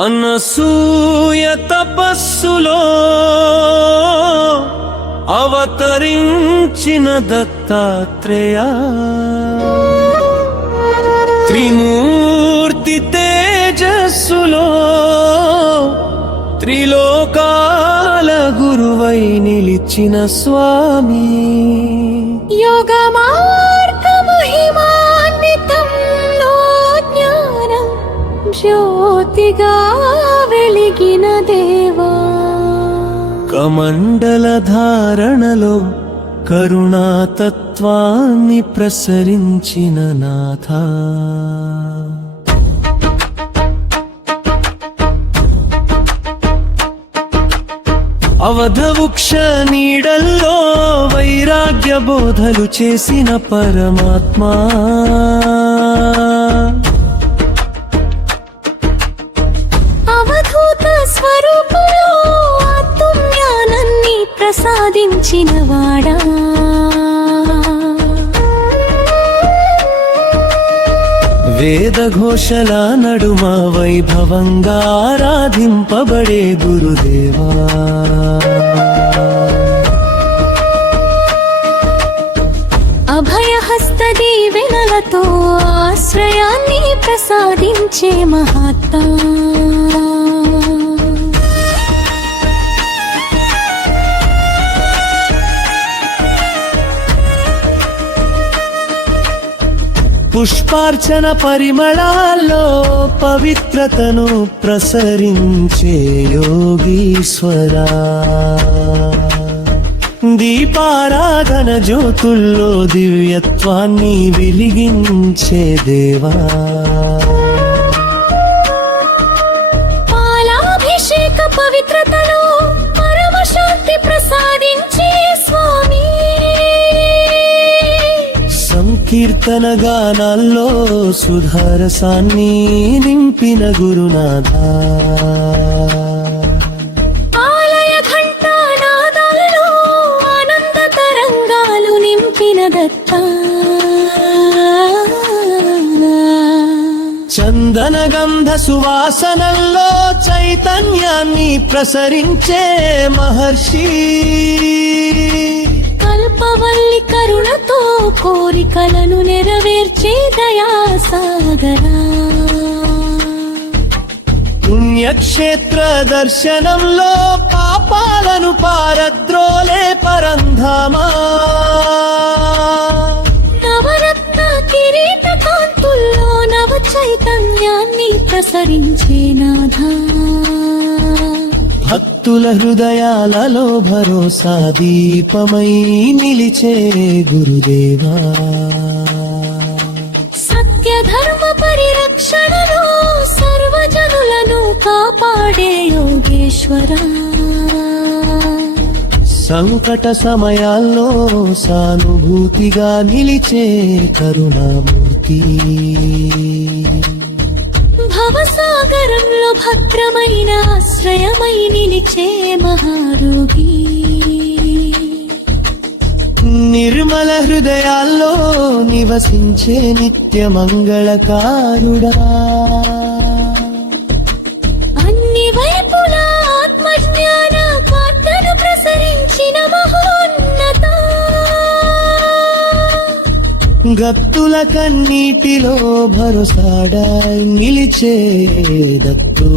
అనసూయ తపస్సులో అవతరించిన దత్తాత్రేయ, త్రిమూర్తి తేజస్సులో త్రిలోకాల గురువై నిలిచిన స్వామి, యోగ మార్గ మహిమాన్వితంలో జ్ఞానం జ్యోతిగా వెలిగిన దేవా, కమండల ధారణలో కరుణాతత్వాన్ని ప్రసరించిన నాథ, అవధవృక్ష నీడల్లో వైరాగ్య బోధలు చేసిన పరమాత్మా, అవధూత స్వరూపులో ఆత్మజ్ఞానాన్ని ప్రసాదించిన వాడా, వేదఘోషల నడుమ వైభవంగా ఆరాధింపబడే గురుదేవా, అభయహస్త దీవెనలతో ఆశ్రయాన్ని ప్రసాదించే మహాత్మా, పుష్పార్చన పరిమళాల్లో పవిత్రతను ప్రసరించే యోగీశ్వరా, దీపారాధన జ్యోతుల్లో దివ్యత్వాన్ని వెలిగించే దేవా, పాలాభిషేక పవిత్రతలో పరమశాంతి ప్రసాదించే స్వామి, సంకీర్తన గానాల్లో సుధారసాన్ని నింపిన గురునాథ, ఆలయ ఘంటానాదాలలో ఆనంద తరంగాలు నింపిన దత్తా, చందన గంధ సువాసనల్లో చైతన్యాన్ని ప్రసరించే మహర్షి, కల్పవల్లి కరుణతో కోరికలను నెరవేర్చే దయాసాగరా, పుణ్యక్షేత్ర దర్శనంలో పాపాలను పారద్రోలే పరంధామా, నవరత్న కిరీట కాంతుల్లో నవ చైతన్యాన్ని ప్రసరించే నాథా, భక్తుల హృదయాలలో భరోసా దీపమై నిలిచే గురుదేవా, సత్య ధర్మ పరిరక్షణలో సర్వజనులను కాపాడే యోగేశ్వరా, సంకట సమయాల్లో సానుభూతిగా నిలిచే కరుణామూర్తి, భవసాగరంలో భద్రమైన ఆశ్రయమై నిలిచే మహారోగి, నిర్మల హృదయాల్లో నివసించే నిత్య మంగళకారుడా, అన్ని వైపులా ఆత్మజ్ఞాన వార్తను ప్రసరించిన మహోన్నత, గత్తుల కన్నీటిలో భరోసాడా నిలిచే దత్తు,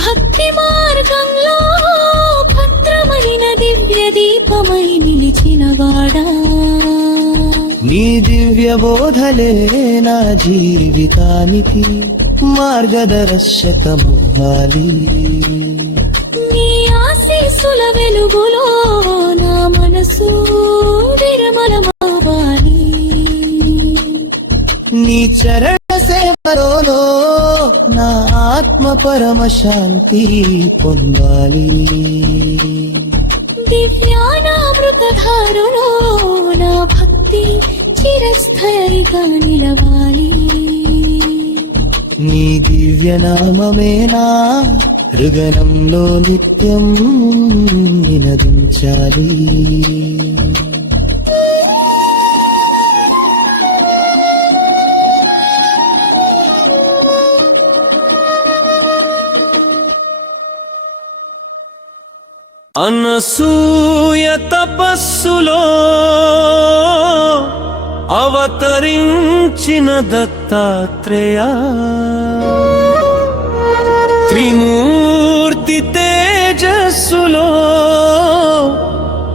భక్తి మార్గంలో భద్రమైన దివ్య దీపమై నిలిచిన వాడా, నీ దివ్య బోధలే నా జీవితానికి మార్గదర్శకమవ్వాలి, నీ ఆశీస్సుల వెలుగులో నా మనసు నిర్మలమవ్వాలి, నీ చరణ సేవలో నా ఆత్మ పరమ శాంతి పొందాలి, దివ్యానామృతధారలో నా భక్తి చిరస్థాయిగా నిలవాలి, నీ దివ్యనామమే నా హృదయంలో నిత్యం నినదించాలి. అనసూయ తపస్సులో అవతరించిన దత్తాత్రేయ, త్రిమూర్తి తేజస్సులో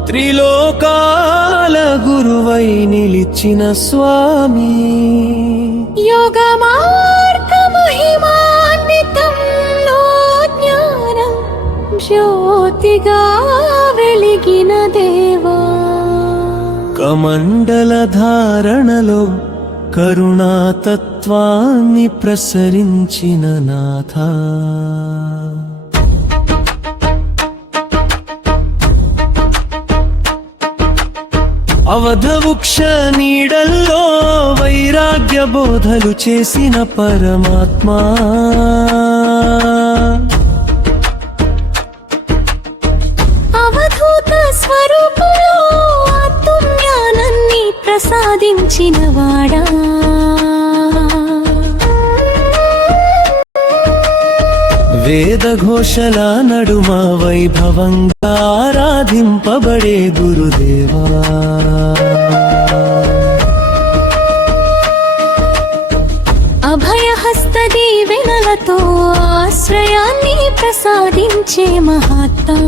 త్రిలోకాల గురువై నిలిచిన స్వామి, యోగ మార్గ మహిమాన్వితంలో జ్ఞానం జ్యోతిగా వెలిగిన దేవా, కమండల ధారణలో కరుణాతత్వాన్ని ప్రసరించిన నాథ, అవధవృక్ష నీడల్లో వైరాగ్య బోధలు చేసిన పరమాత్మా, అవధూత స్వరూపులో ఆత్మజ్ఞానాన్ని ప్రసాదించిన వాడా, వేద ఘోషల నడుమ వైభవంగా ఆరాధింపబడే గురుదేవా, అభయహస్త దీవెనలతో ఆశ్రయాన్ని ప్రసాదించే మహాత్మా,